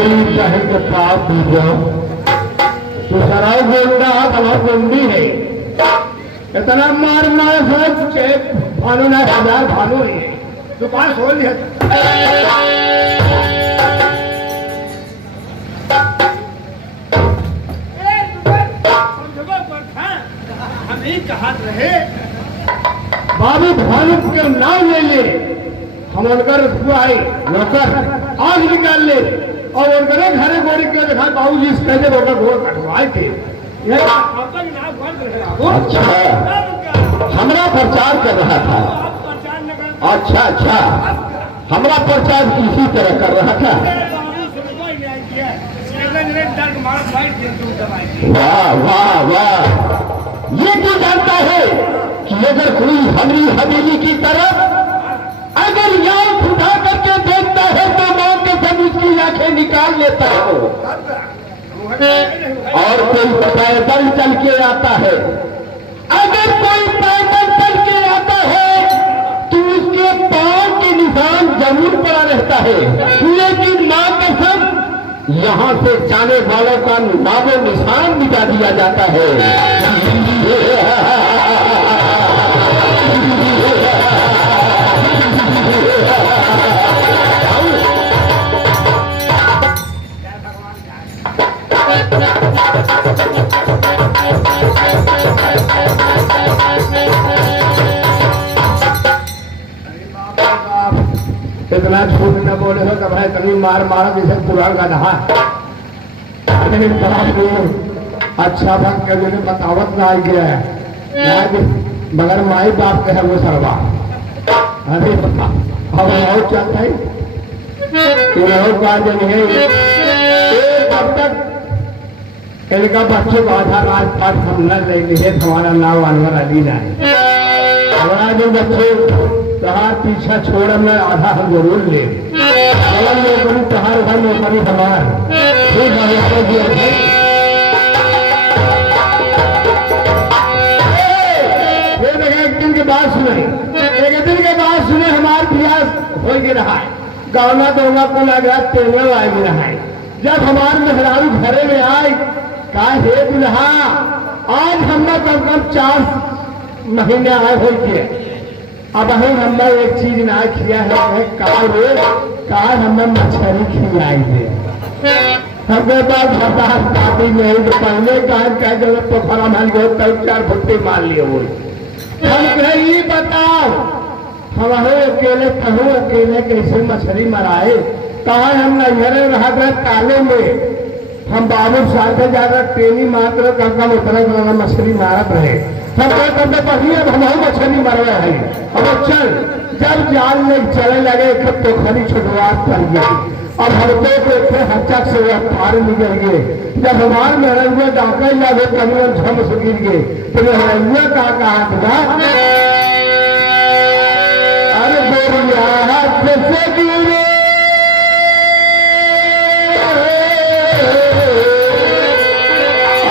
गरीब बहन के पाप दीजो तो सराय गोंडा तला गोंडी है इतना मार मार सब भानु ना 1000 भानु है दुकान खोल दिया कहा रहे बाबू भानु के नाम ले ले हम उनकर आई नौकर आग निकाल ले और उनके घरे गोरी के देखा बाबू जी कहते होगा घोड़ कटवाए थे अच्छा हमारा प्रचार कर रहा था अच्छा अच्छा हमारा प्रचार इसी तरह कर रहा था वाह वाह वाह ये तो जानता है कि अगर कोई हमारी हवेली की तरफ अगर याद उठा करके देखता है तो मौत के संग उसकी आंखें निकाल लेता हो और कोई पैदल चल के आता है अगर कोई पैदल चल के आता है तो उसके पांव के निशान जमीन पड़ा रहता है लेकिन मां कसम यहां से जाने वालों का नामो निशान मिटा दिया जाता है इतना झूठ न बोले हो तो भाई कभी मार मारा जैसे पुराण का नहा अच्छा भक्त के मैंने बतावत ना आई गया है मगर माई बाप के है वो सरवा अरे अब और चलता है अब तक इनका बच्चों को आधार आज पाठ हम न लेंगे हमारा नाम अनवर अली ना हमारा जो बच्चे तहार पीछा छोड़ मैं आधा हम जरूर ले नौकरी तहार घर नौकरी हमार एक दिन के बाद सुने एक दिन के बाद सुने हमार प्रयास हो रहा है गौना दोना को लगा तेना लाग रहा है जब हमार मेहरारू घरे में आए कहा हे दुल्हा आज हमने कम कम 4 महीने आए हो गए अब हमने एक चीज ना किया है काल हमने मछली खिलाई है हमने पास हताश काटी नहीं तो पहले कहा जब तो फला मान गए तब 4 फुट्टे मार लिए वो हम कहे ये बताओ हम अकेले कहूँ अकेले कैसे मछली मराए कहा हम नजरे रह गए काले में हम बाबू साल से ज्यादा ट्रेनी मात्र कम उतना मछली मारत रहे सब करते बढ़िया हम मछली मरवे है अब चल जब जाल में चले लगे तो खरी छुटवार कर गई अब हड़पे को हच्चक से पार निकल गए जब हमारे मेहरुआ डाके लगे कभी झम से गिर गए तो मेहरुआ कहा अरे बोलिया कैसे गिरे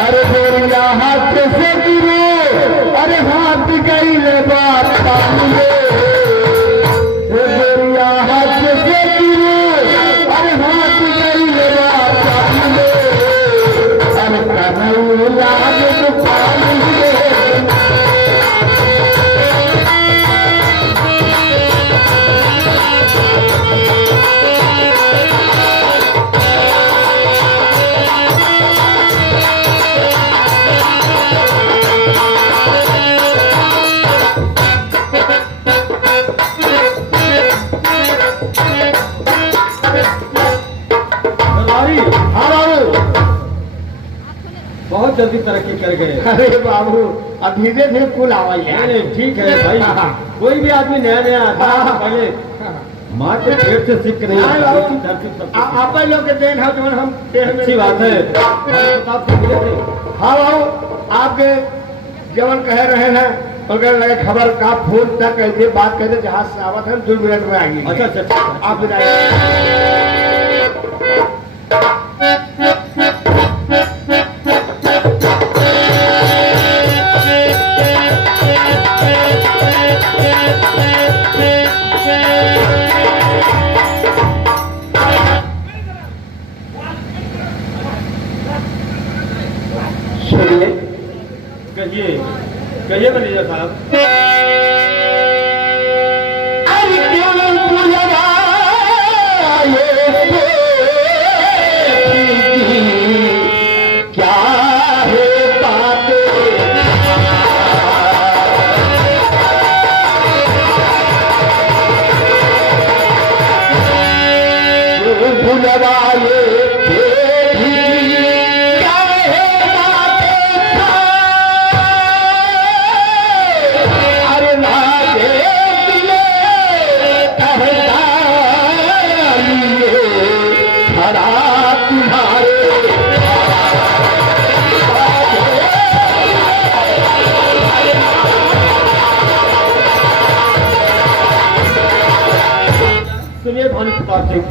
अरे बोलिया हाथ कैसे गिरे अरे हाथ गई ले बात गोरिया हाथ से गिरे अरे हाथ गई ले बात अरे कन्हैया लागे तो पानी बहुत जल्दी तरक्की कर गए। अरे बाबू अब धीरे धीरे कुल आवाज ठीक है भाई कोई भी आदमी नया नया आता है पहले माँ के पेट से सीख नहीं आप लोग के देन है जो हम अच्छी बात है। हाँ बाबू आपके जवन कह रहे हैं अगर लगे खबर का फोन तक कहते बात कहते जहाज से आवत है 2 मिनट में आएगी। अच्छा अच्छा आप बताइए बोलिए। कहिए कहिए मैनेजर साहब। अरे क्यों बुलवाए क्या है बातें बुलवाए सुनिए भानु प्रताप सिंह।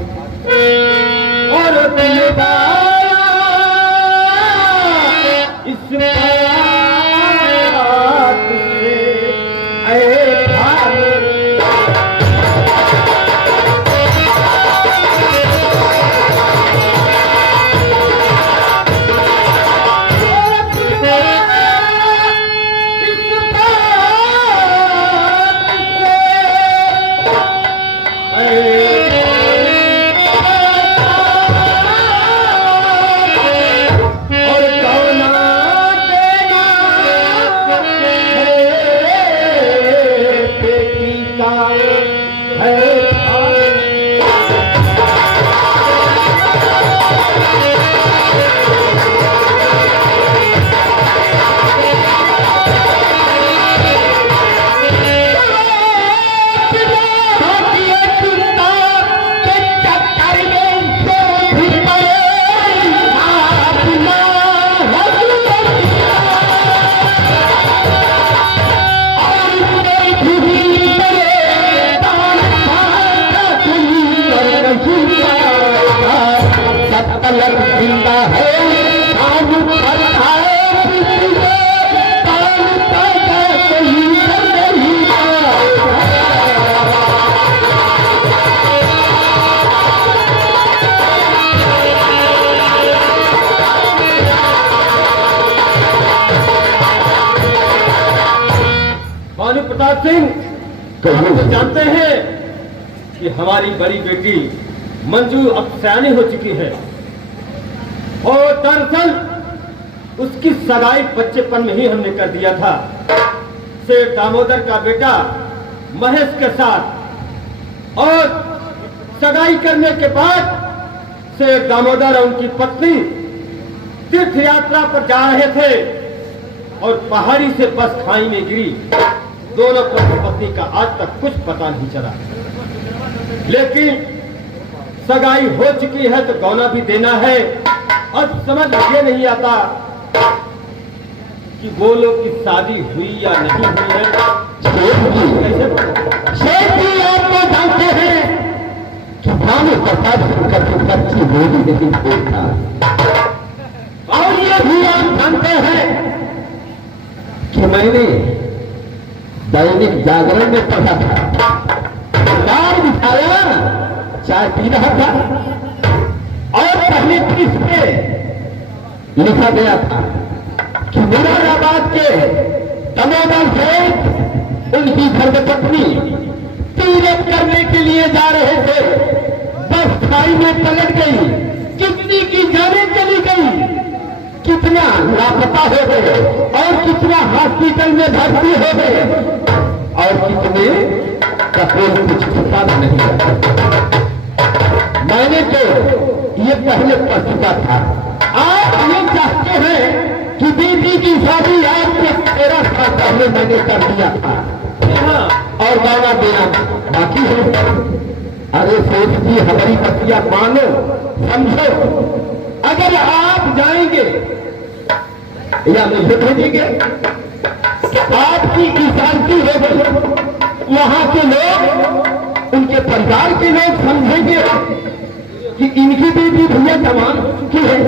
और इस बात से ऐ भानु जिंदा है भानु प्रताप सिंह, आप तो जानते हैं कि हमारी बड़ी बेटी मंजू अब सयानी हो चुकी है और दरअसल उसकी सगाई बच्चेपन में ही हमने कर दिया था सेठ दामोदर का बेटा महेश के साथ। और सगाई करने के बाद सेठ दामोदर और उनकी पत्नी तीर्थ यात्रा पर जा रहे थे और पहाड़ी से बस खाई में गिरी। दोनों पति पत्नी का आज तक कुछ पता नहीं चला, लेकिन सगाई हो चुकी है तो गौना भी देना है। अब समझ ये नहीं आता कि वो लोग की शादी हुई या नहीं हुई है। शेख जी आप तो जानते हैं कि भानु प्रताप सिंह का तो बच्ची बोली नहीं बोलता, और ये भी आप जानते हैं कि मैंने दैनिक जागरण में पढ़ा था, कार बिठाया चाय पी रहा था और पहले पृष्ठ पे लिखा गया था कि मुरादाबाद के दामोदर सेठ उनकी धर्मपत्नी तीरथ करने के लिए जा रहे थे, बस खाई में पलट गई, कितनी की जाने चली गई, कितना लापता हो गए और कितना हॉस्पिटल में भर्ती हो गए और कितने का कोई कुछ पता नहीं है। मैंने तो ये पहले पढ़ चुका था। आप ये चाहते हैं कि बेटी की शादी आपके 13 साल पहले मैंने कर दिया था और गौना देना बाकी है। अरे सेठ जी हमारी बतिया मानो समझो, अगर आप जाएंगे या मुझे भेजेंगे आपकी इशारती हो गई, वहां के लोग उनके परिवार के लोग समझेंगे कि इनकी बेटी भैया जवान हो चुकी है,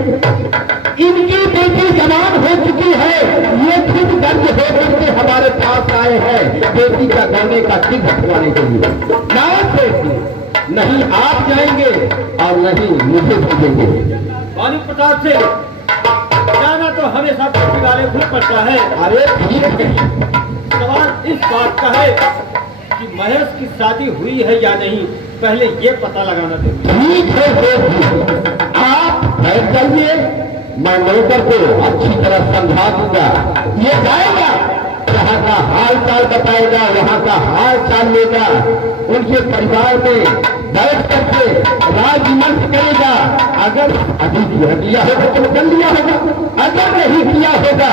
इनकी बेटी जवान हो चुकी है, ये खुद दर्ज हो करके हमारे पास आए हैं बेटी का गाने का चिन्ह हटवाने के लिए। ना नहीं आप जाएंगे और नहीं मुझे भेजेंगे। भानु प्रताप सिंह, जाना तो हमेशा टोपी वाले खूब पड़ता है। अरे ठीक है, सवाल इस बात का है कि महेश की शादी हुई है या नहीं, पहले ये पता लगाना जरूरी है। ठीक है सेठ जी, आप बैठ जाइए, मैं नौकर को अच्छी तरह समझा दूंगा। ये जाएगा, यहाँ का हाल चाल बताएगा, वहाँ का हाल चाल लेगा, उनके परिवार में बैठ करके राज विमर्श करेगा। अगर अभी किया होगा तो कर लिया होगा, अगर नहीं किया होगा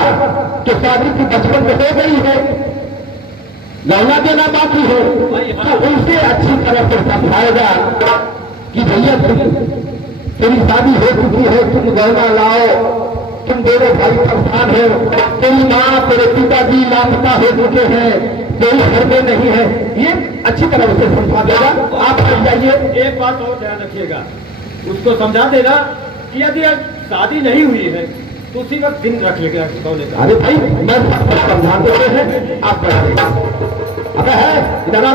तो शादी की बचपन में हो गई है, गहना देना बाकी हो, तो उनसे अच्छी तरह से समझाएगा कि भैया तेरी शादी हो चुकी है, तुम गहना लाओ, तुम दोनों भाई परेशान हो, तेरी माँ तेरे पिताजी लापता हो चुके हैं, कोई घर में नहीं है, ये अच्छी तरह उसे समझा देगा। आप समझ जाइए। एक बात और ध्यान रखिएगा, उसको समझा देना कि यदि अब शादी नहीं हुई है तो उसी वक्त दिन रख लेगा सोने का। अरे भाई मैं समझा देते हैं, आप बैठिए। अबे है इधर आ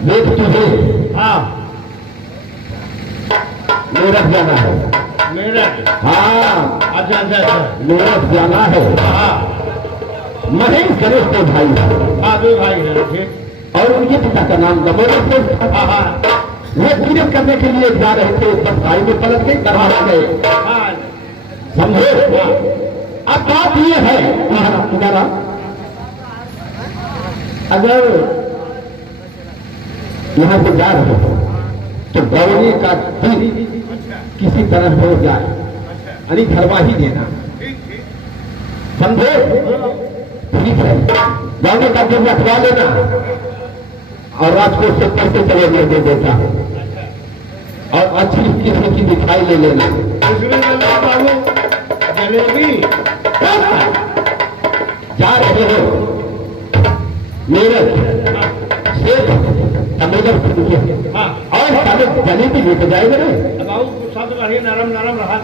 देख तुझे, हाँ मेरठ जाना है। मेरठ? हाँ अच्छा अच्छा अच्छा, मेरठ जाना है। हाँ महेश गणेश के भाई है, हाँ दो भाई हैं, ठीक। और उनके पिता का नाम गमोदर थे। हाँ हाँ वो पूरे करने के लिए जा रहे थे, बस भाई में पलट के करवा गए, हाँ, समझे। अब बात ये है, इधर अगर यहाँ से जा रहे हो तो गौरी का दिन किसी तरह हो जाए, यानी घरवा ही देना, समझे। ठीक है, गौरी का दिन रखवा लेना और राजकोट से पैसे चले दे देता और अच्छी किस्म की मिठाई ले लेना। जलेबी जा रहे हो मेरठ से अमेजर हाँ, और सारे जलेबी लेके जाएंगे ना, सब रही नरम नरम रहा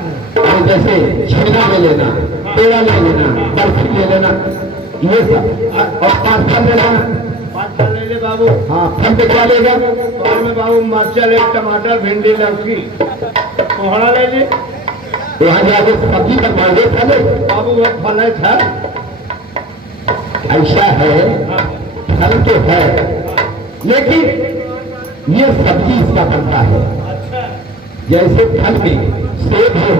और जैसे छेना ले लेना, पेड़ा ले लेना, बर्फी ले लेना, ये सब, और 5 फल लेना। 5 फल ले ले बाबू। हाँ, फल पे क्या लेगा? फल में बाबू मरचा ले, टमाटर, भिंडी, लौकी, कोहड़ा ले ले। वहाँ जाके सब्जी का मांगे फल बाबू वो फल है था। ऐसा है, हाँ, फल तो है लेकिन ये सब्जी इसका बनता है। अच्छा, जैसे फल में सेब हो,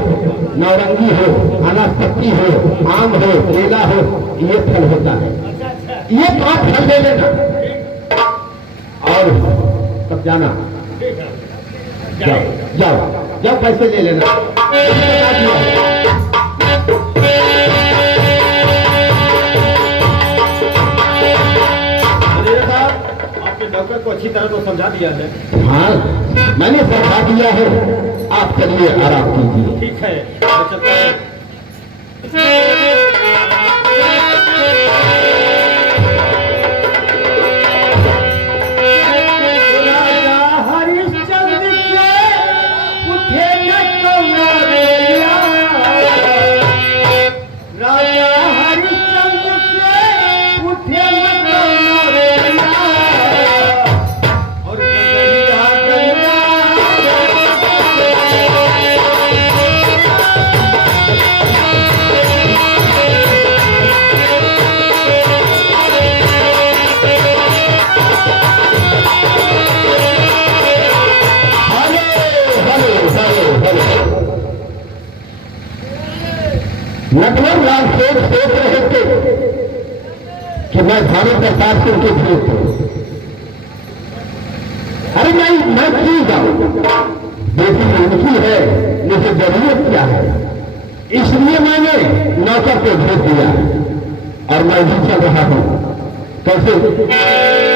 नारंगी हो, अनाशपत्ती हो, आम हो, केला हो, ये फल होता है। अच्छा अच्छा, ये 5 फल ले लेना और तब जाना। ठीक है, जाओ जाइए। जाओ जाओ, पैसे ले लेना। बता दिया। आपके डॉक्टर को अच्छी तरह तो समझा दिया है। हाँ, मैंने समझा दिया है, आप चलिए आराम कीजिए। ठीक है, मैं चलता हूं। राजा हरिश्चंद्र के उठे न कौना रेलिया, राजा हरिश्चंद्र के उठे न कौना रेलिया, और गंगैया गंगा लगभग रात सोच रहे थे कि मैं भानु प्रसाद सिंह के भेज दूं। अरे मैं क्यों जाऊं, बेटी उनकी है, मुझे जरूरत क्या है, इसलिए मैंने नौकर को भेज दिया और मैं भी चल रहा हूं। कैसे जीवन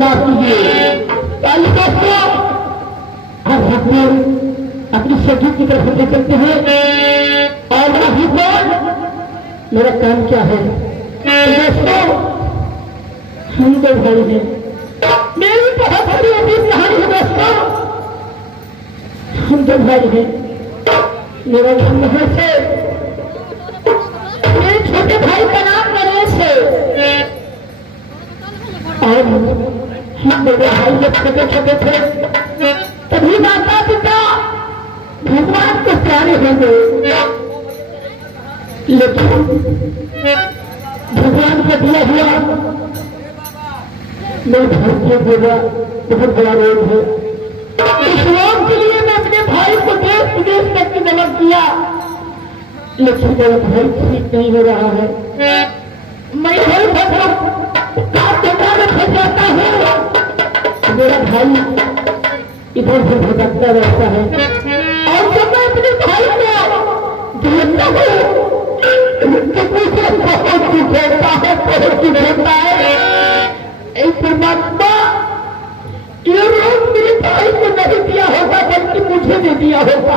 माफ कीजिए। ताली दोस्तों, हम अपने अपनी सब्जी की तरफ ले चलते हैं। और अभी मेरा काम क्या है दोस्तों, हम दो भाई हैं। मेरी बहुत बड़ी अजीब कहानी है दोस्तों। हम दो भाई हैं, मेरा नाम महेश है, मेरे छोटे भाई का नाम नरेश है। और हम दोनों भाई जब छोटे छोटे थे तभी माता पिता भगवान को प्यारे हो गए, लेकिन भगवान का दिया हुआ मेरे भाई को देगा बहुत बड़ा रोग है। इस रोग के लिए मैं अपने भाई को देश विदेश तक की मदद किया, लेकिन मेरा भाई ठीक नहीं हो रहा है। मैं भाई में फंस जाता हूँ, मेरा भाई इधर उधर भटकता रहता है। और जब मैं अपने भाई को ढूंढता हूँ तो मुझे बहुत दुख होता है, बहुत दुख होता है। परमात्मा, ये रोग मेरे भाई को नहीं दिया होगा बल्कि मुझे दे दिया होगा।